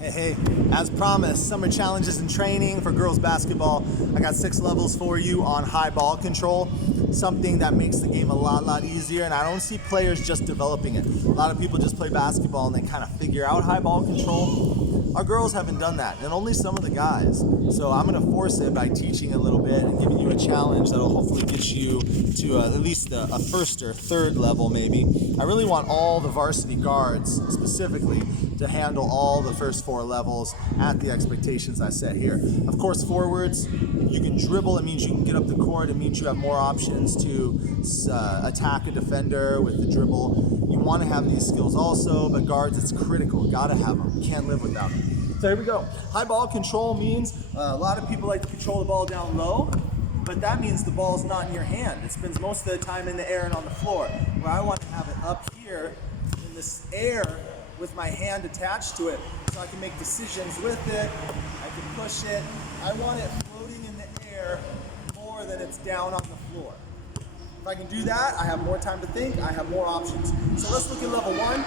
Hey, as promised, summer challenges and training for girls basketball. I got 6 levels for you on high ball control, something that makes the game a lot easier, and I don't see players just developing it. A lot of people just play basketball and they kind of figure out high ball control. Our girls haven't done that, and only some of the guys. So I'm gonna force it by teaching a little bit and giving you a challenge that'll hopefully get you to at least a first or third level maybe. I really want all the varsity guards specifically to handle all the first 4 levels at the expectations I set here. Of course, forwards, you can dribble. It means you can get up the court. It means you have more options to attack a defender with the dribble. You want to have these skills also, but guards, it's critical. Gotta have them. Can't live without them. So here we go. High ball control means a lot of people like to control the ball down low, but that means the ball's not in your hand. It spends most of the time in the air and on the floor. Where I want to have it up here in this air with my hand attached to it, so I can make decisions with it, I can push it. I want it floating in the air more than it's down on the floor. If I can do that, I have more time to think, I have more options. So let's look at level 1.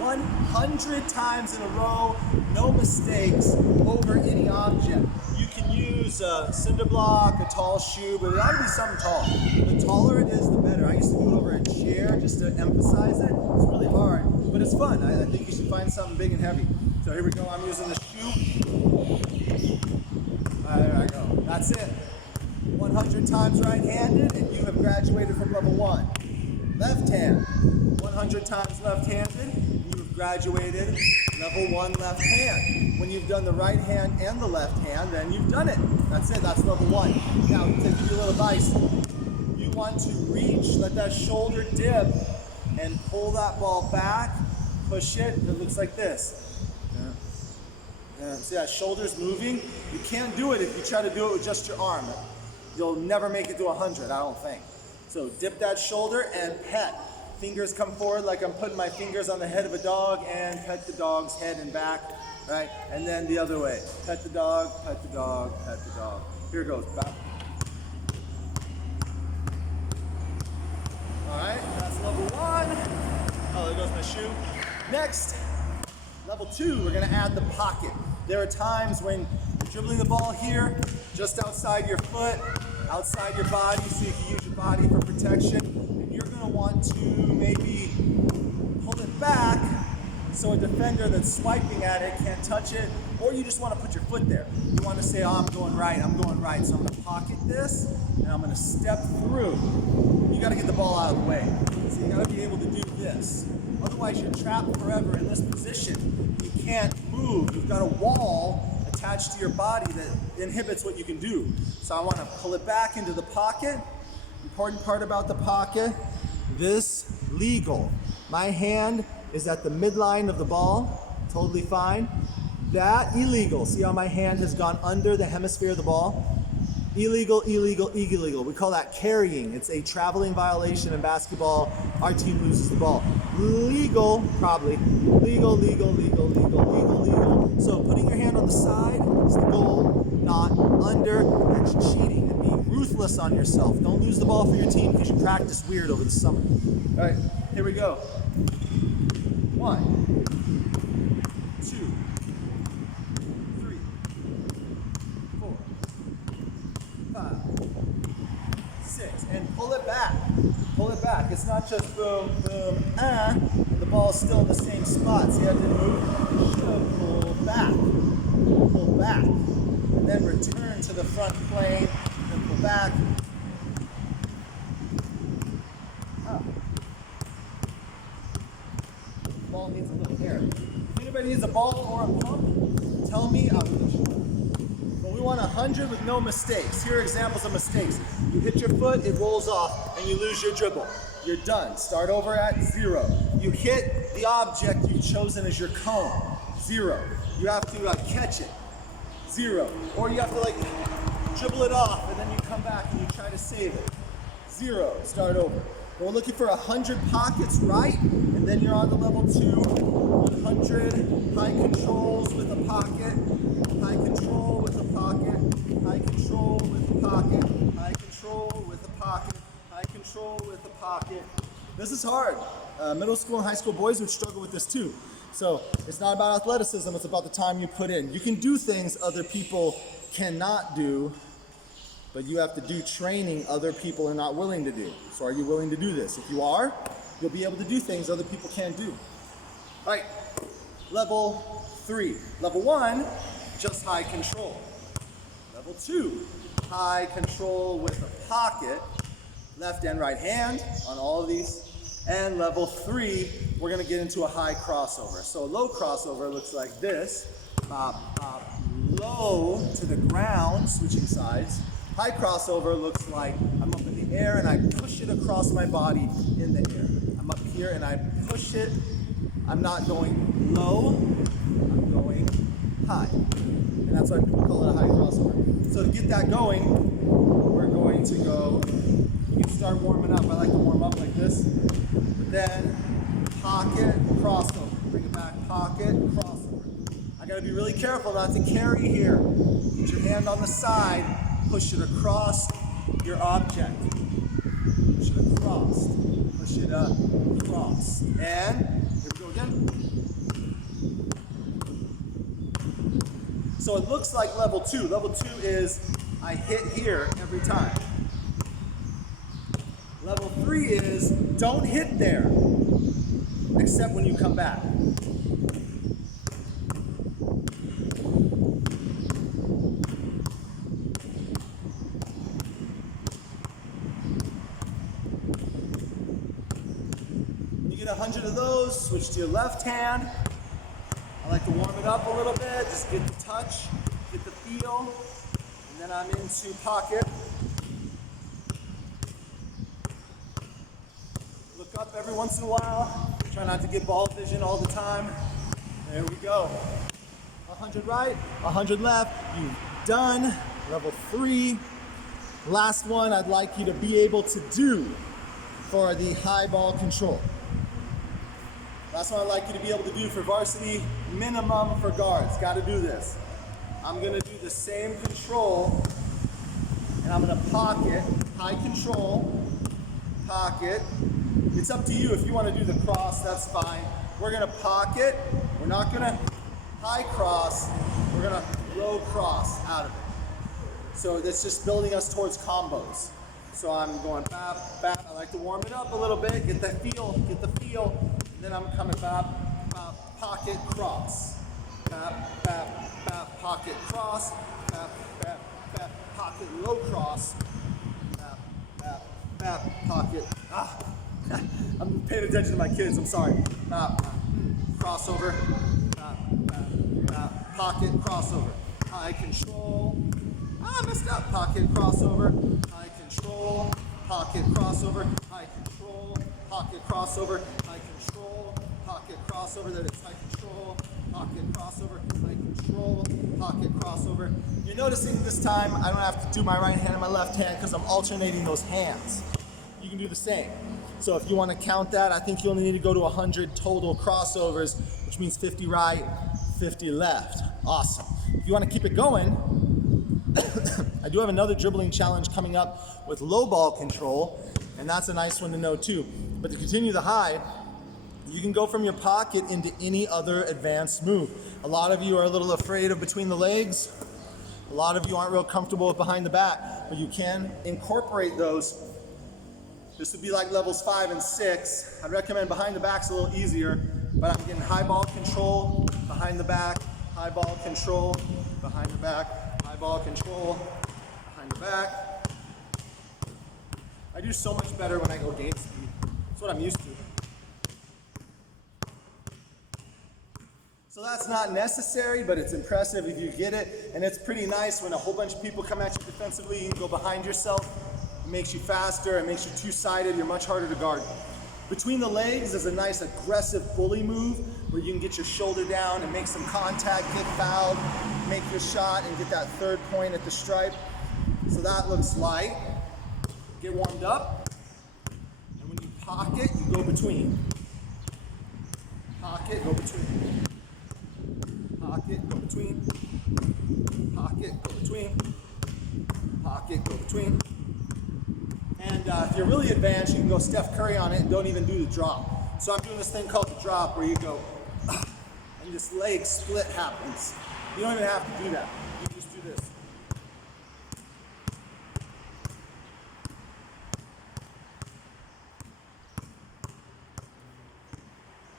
100 times in a row, no mistakes, over any object. You can use a cinder block, a tall shoe, but it ought to be something tall. The taller it is, the better. I used to do it over a chair just to emphasize it. It's really hard, but it's fun. I think you should find something big and heavy. So here we go, I'm using the shoe. There I go, that's it. 100 times right-handed, and you have graduated from level 1. Left hand, 100 times left-handed, you have graduated level 1 left hand. When you've done the right hand and the left hand, then you've done it. That's it, that's level 1. Now, to give you a little advice, you want to reach, let that shoulder dip, and pull that ball back, push it, it looks like this. See that shoulder's moving? You can't do it if you try to do it with just your arm. You'll never make it to 100, I don't think. So dip that shoulder and pet. Fingers come forward like I'm putting my fingers on the head of a dog, and pet the dog's head and back, right? And then the other way. Pet the dog, pet the dog, pet the dog. Here it goes, back. All right, that's level 1. Oh, there goes my shoe. Next, level 2, we're gonna add the pocket. There are times when you're dribbling the ball here, just outside your foot, outside your body, so you can use your body for protection. And you're gonna want to maybe pull it back so a defender that's swiping at it can't touch it, or you just wanna put your foot there. You wanna say, oh, I'm going right, so I'm gonna pocket this, and I'm gonna step through. You gotta get the ball out of the way. So you gotta be able to do this. Otherwise, you're trapped forever in this position. You can't move. You've got a wall attached to your body that inhibits what you can do. So I want to pull it back into the pocket. Important part about the pocket, this legal. My hand is at the midline of the ball, totally fine. That illegal. See how my hand has gone under the hemisphere of the ball? Illegal, illegal, illegal. We call that carrying. It's a traveling violation in basketball. Our team loses the ball. Legal, probably. Legal, legal, legal, legal, legal, legal. So putting your hand on the side is the goal, not under. That's cheating, and being ruthless on yourself. Don't lose the ball for your team because you practice weird over the summer. All right, here we go. 1, 2, 3, 4, 5, 6, and pull it back. Pull it back. It's not just boom, boom, the ball's still in the same spot. See how it didn't move? Should pull back. Pull back. And then return to the front plane, and pull back. The ball needs a little air. If anybody needs a ball or a pump, tell me, I'll get you one. But we want 100 with no mistakes. Here are examples of mistakes. You hit your foot, it rolls off, and you lose your dribble. You're done. Start over at 0. You hit the object you've chosen as your cone. 0. You have to catch it. 0. Or you have to dribble it off, and then you come back and you try to save it. 0. Start over. We're looking for 100 pockets right, and then you're on to level 2. 100 high controls with a pocket, high control with a pocket, high control with a pocket, high control with a pocket, high control with a pocket. This is hard. Middle school and high school boys would struggle with this too. So it's not about athleticism, it's about the time you put in. You can do things other people cannot do, but you have to do training other people are not willing to do. So are you willing to do this? If you are, you'll be able to do things other people can't do. All right, level 3. Level 1, just high control. Level 2, high control with a pocket, left and right hand on all of these. And level 3, we're gonna get into a high crossover. So a low crossover looks like this. Low to the ground, switching sides. High crossover looks like I'm up in the air and I push it across my body in the air. I'm up here and I push it. I'm not going low, I'm going high. And that's why people call it a high crossover. So to get that going, we're going to go, you can start warming up. I like to warm up like this. But then pocket, crossover. Bring it back, pocket, crossover. I gotta be really careful not to carry here. Put your hand on the side, push it across your object. Push it across, push it across. And here we go again. So it looks like level 2. Level 2 is I hit here every time. Level 3 is don't hit there, except when you come back. When you get 100 of those, switch to your left hand. I like to warm it up a little bit, just get the touch, get the feel, and then I'm into pocket. Look up every once in a while, try not to get ball vision all the time. There we go. 100 right, 100 left, you've done. Level 3. Last one I'd like you to be able to do for the high ball control. That's what I'd like you to be able to do for varsity, minimum for guards. Got to do this. I'm going to do the same control, and I'm going to pocket, high control, pocket. It's up to you if you want to do the cross, that's fine. We're going to pocket. We're not going to high cross. We're going to low cross out of it. So that's just building us towards combos. So I'm going bap, bap. I like to warm it up a little bit, get that feel, get the feel. Then I'm coming bap, bap, pocket, cross. Bap, bap, bap, pocket, cross. Bap, bap, bap, pocket, low cross. Bap, bap, bap, pocket. I'm paying attention to my kids, I'm sorry. Bap, bap, crossover. Bap, bap, bap, pocket, crossover. High control. I messed up. Pocket, crossover. High control. Pocket, crossover. High control. Pocket, crossover. High control, pocket crossover, then it's high control, pocket crossover, high control, pocket crossover. You're noticing this time I don't have to do my right hand and my left hand because I'm alternating those hands. You can do the same. So if you want to count that, I think you only need to go to 100 total crossovers, which means 50 right, 50 left. Awesome. If you want to keep it going, I do have another dribbling challenge coming up with low ball control, and that's a nice one to know too. But to continue the high, you can go from your pocket into any other advanced move. A lot of you are a little afraid of between the legs. A lot of you aren't real comfortable with behind the back, but you can incorporate those. This would be like levels 5 and 6. I'd recommend behind the back's a little easier, but I'm getting high ball control, behind the back, high ball control, behind the back, high ball control, behind the back. I do so much better when I go game speed. That's what I'm used to. So that's not necessary, but it's impressive if you get it. And it's pretty nice when a whole bunch of people come at you defensively, you can go behind yourself. It makes you faster, it makes you two-sided, you're much harder to guard. Between the legs is a nice aggressive bully move where you can get your shoulder down and make some contact, get fouled, make your shot, and get that third point at the stripe. So that looks like, get warmed up, and when you pocket, you go between. Pocket, go between. Pocket, go between. Pocket, go between. Pocket, go between. And if you're really advanced, you can go Steph Curry on it and don't even do the drop. So I'm doing this thing called the drop where you go and this leg split happens. You don't even have to do that. You can just do this.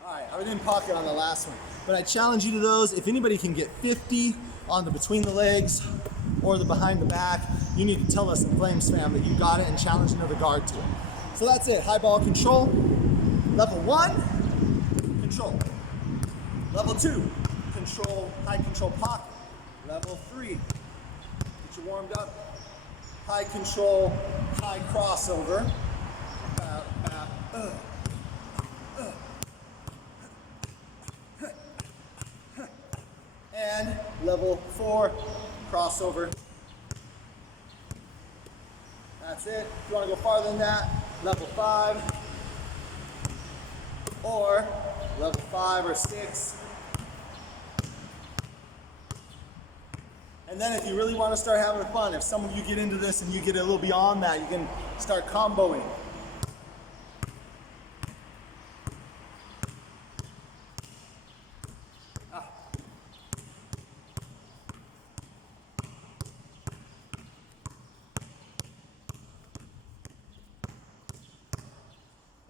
All right, I didn't pocket on the last one, but I challenge you to those. If anybody can get 50 on the between the legs or the behind the back, you need to tell us in Flames fam that you got it and challenge another guard to it. So that's it, high ball control. Level 1, control. Level 2, control, high control pocket. Level 3, get you warmed up. High control, high crossover. And level 4, crossover. That's it. If you want to go farther than that, level 5, or level 5 or 6. And then if you really want to start having fun, if some of you get into this and you get a little beyond that, you can start comboing.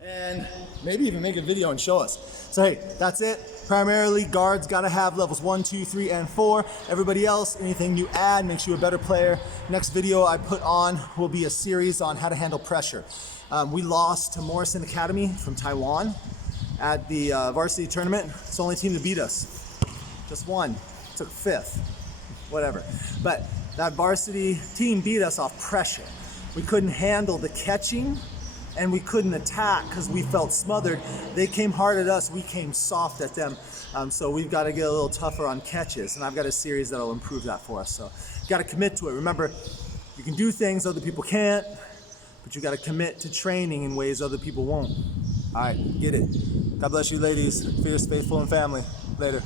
And maybe even make a video and show us. So hey, that's it. Primarily, guards gotta have levels 1, 2, 3, and 4. Everybody else, anything you add makes you a better player. Next video I put on will be a series on how to handle pressure. We lost to Morrison Academy from Taiwan at the varsity tournament. It's the only team to beat us. Just one, took 5th, whatever. But that varsity team beat us off pressure. We couldn't handle the catching, and we couldn't attack because we felt smothered. They came hard at us, we came soft at them. So we've got to get a little tougher on catches, and I've got a series that'll improve that for us. So you got to commit to it. Remember, you can do things other people can't, but you got to commit to training in ways other people won't. All right, get it. God bless you, ladies. Fierce, faithful, and family. Later.